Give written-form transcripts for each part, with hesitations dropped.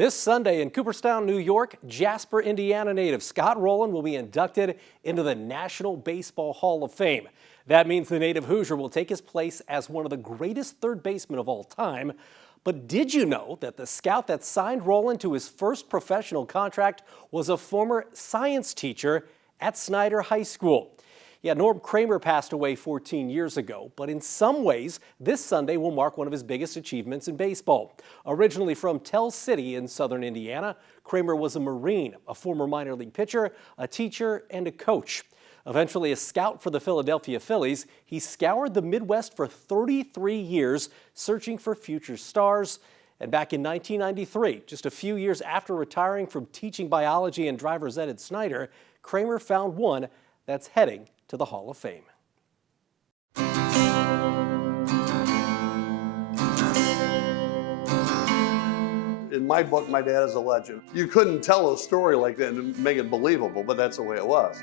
This Sunday in Cooperstown, New York, Jasper, Indiana native Scott Rolen will be inducted into the National Baseball Hall of Fame. That means the native Hoosier will take his place as one of the greatest third basemen of all time. But did you know that the scout that signed Rolen to his first professional contract was a former science teacher at Snider High School? Yeah, Norm Kramer passed away 14 years ago, but in some ways, this Sunday will mark one of his biggest achievements in baseball. Originally from Tell City in southern Indiana, Kramer was a Marine, a former minor league pitcher, a teacher, and a coach. Eventually a scout for the Philadelphia Phillies, he scoured the Midwest for 33 years, searching for future stars. And back in 1993, just a few years after retiring from teaching biology and driver's ed at Snider, Kramer found one that's heading to the Hall of Fame. In my book, my dad is a legend. You couldn't tell a story like that and make it believable, but that's the way it was.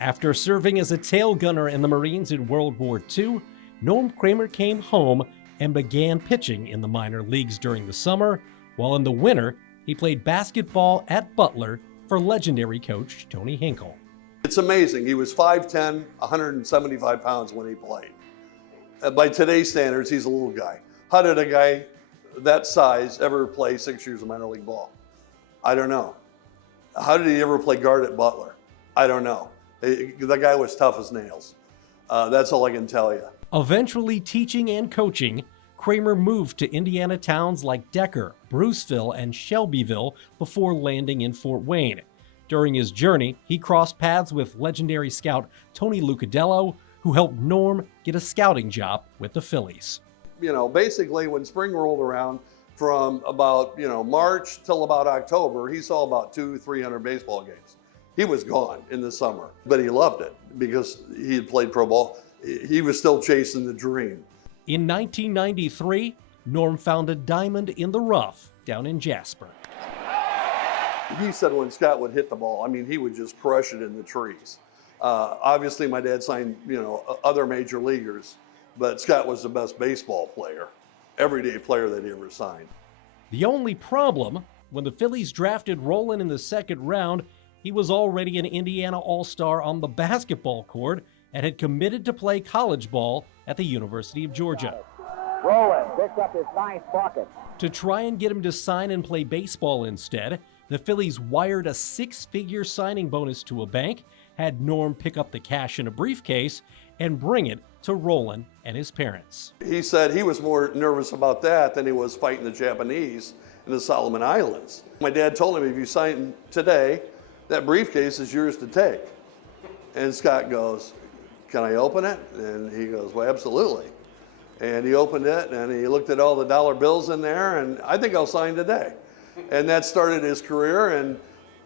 After serving as a tail gunner in the Marines in World War II, Norm Kramer came home and began pitching in the minor leagues during the summer, while in the winter, he played basketball at Butler for legendary coach Tony Hinkle. It's amazing. He was 5'10", 175 pounds when he played. By today's standards, he's a little guy. How did a guy that size ever play 6 years of minor league ball? I don't know. How did he ever play guard at Butler? I don't know. The guy was tough as nails. That's all I can tell you. Eventually teaching and coaching, Kramer moved to Indiana towns like Decker, Bruceville, and Shelbyville before landing in Fort Wayne. During his journey, he crossed paths with legendary scout Tony Lucadello, who helped Norm get a scouting job with the Phillies. You know, basically when spring rolled around from about, March till about October, he saw about 200-300 baseball games. He was gone in the summer, but he loved it because he had played pro ball. He was still chasing the dream. In 1993, Norm found a diamond in the rough down in Jasper. He said when Scott would hit the ball, he would just crush it in the trees. Obviously, my dad signed, other major leaguers, but Scott was the best baseball player, everyday player that he ever signed. The only problem, when the Phillies drafted Rolen in the second round, he was already an Indiana All-Star on the basketball court and had committed to play college ball at the University of Georgia. Rolen picks up his ninth bucket. To try and get him to sign and play baseball instead, the Phillies wired a six-figure signing bonus to a bank, had Norm pick up the cash in a briefcase, and bring it to Rolen and his parents. He said he was more nervous about that than he was fighting the Japanese in the Solomon Islands. My dad told him, if you sign today, that briefcase is yours to take. And Scott goes, can I open it? And he goes, well, absolutely. And he opened it and he looked at all the dollar bills in there, and I think I'll sign today. And that started his career, and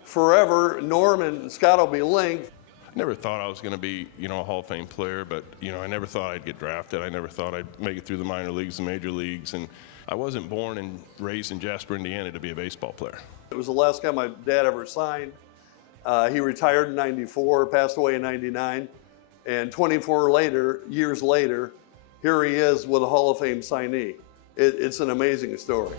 forever, Norm and Scott will be linked. I never thought I was going to be, a Hall of Fame player, but, I never thought I'd get drafted. I never thought I'd make it through the minor leagues and major leagues. And I wasn't born and raised in Jasper, Indiana to be a baseball player. It was the last guy my dad ever signed. He retired in '94, passed away in '99, and 24 years later, here he is with a Hall of Fame signee. It's an amazing story.